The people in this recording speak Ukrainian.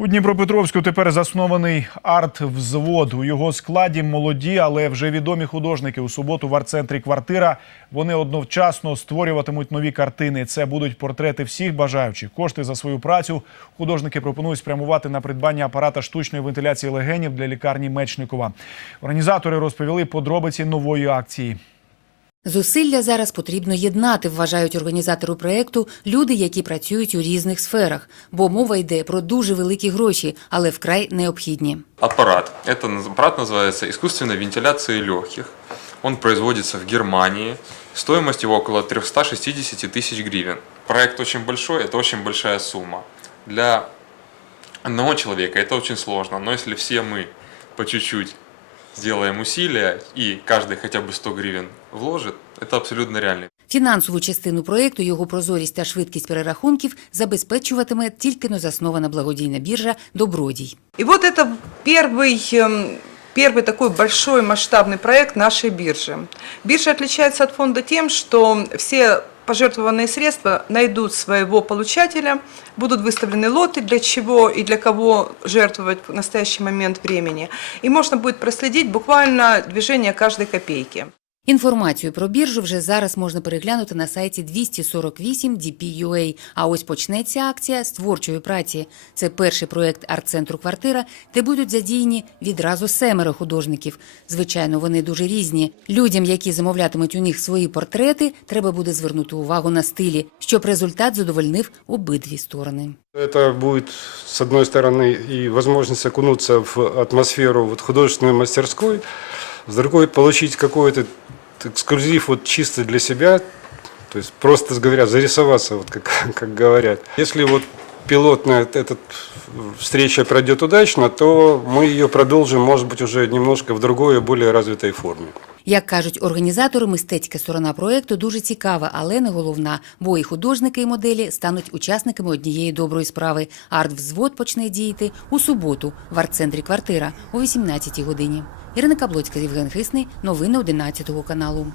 У Дніпропетровську тепер заснований арт-взвод. У його складі молоді, але вже відомі художники. У суботу в арт-центрі квартира вони одночасно створюватимуть нові картини. Це будуть портрети всіх бажаючих. Кошти за свою працю художники пропонують спрямувати на придбання апарата штучної вентиляції легенів для лікарні Мечникова. Організатори розповіли подробиці нової акції. Зусилля зараз потрібно єднати, вважають організатори проекту люди, які працюють у різних сферах, бо мова йде про дуже великі гроші, але вкрай необхідні. Аппарат. Это наз- аппарат называется искусственной вентиляции легких. Он производится в Германии. Стоимость его около 360 тысяч гривен. Проект очень большой, это очень большая сумма. Для одного человека это очень сложно, но если все мы по чуть-чуть сделаем усилия и каждый хотя бы 100 гривен вложит, это абсолютно реально. Фінансову частину проекту, його прозорість та швидкість перерахунків забезпечуватиме тільки но заснована благодійна біржа Добродій. И вот это первый, эм, первый такой большой масштабный проект нашей биржи. Биржа отличается от фонда тем, что все пожертвованные средства найдут своего получателя, будут выставлены лоты, для чего и для кого жертвовать в настоящий момент времени. И можно будет проследить буквально движение каждой копейки. Інформацію про біржу вже зараз можна переглянути на сайті 248 DP.UA. А ось почнеться акція з творчої праці. Це перший проект арт-центру квартира, де будуть задіяні відразу семеро художників. Звичайно, вони дуже різні. Людям, які замовлятимуть у них свої портрети, треба буде звернути увагу на стилі, щоб результат задовольнив обидві сторони. Это будет, с одной стороны, и возможность окунуться в атмосферу вот художественной мастерской, с другой получить какой-то эксклюзив вот чисто для себя, то есть просто говоря, зарисоваться, вот как, как говорят. Если вот пилотная эта встреча пройдет удачно, то мы ее продолжим, может быть, уже немножко в другой, более развитой форме. Як кажуть організатори, мистецька сторона проекту дуже цікава, але не головна, бо і художники, і моделі стануть учасниками однієї доброї справи. Арт-взвод почне діяти у суботу в арт-центрі квартира о 18-й годині. Ірина Каблоцька, Євген Хисний. Новини 11 каналу.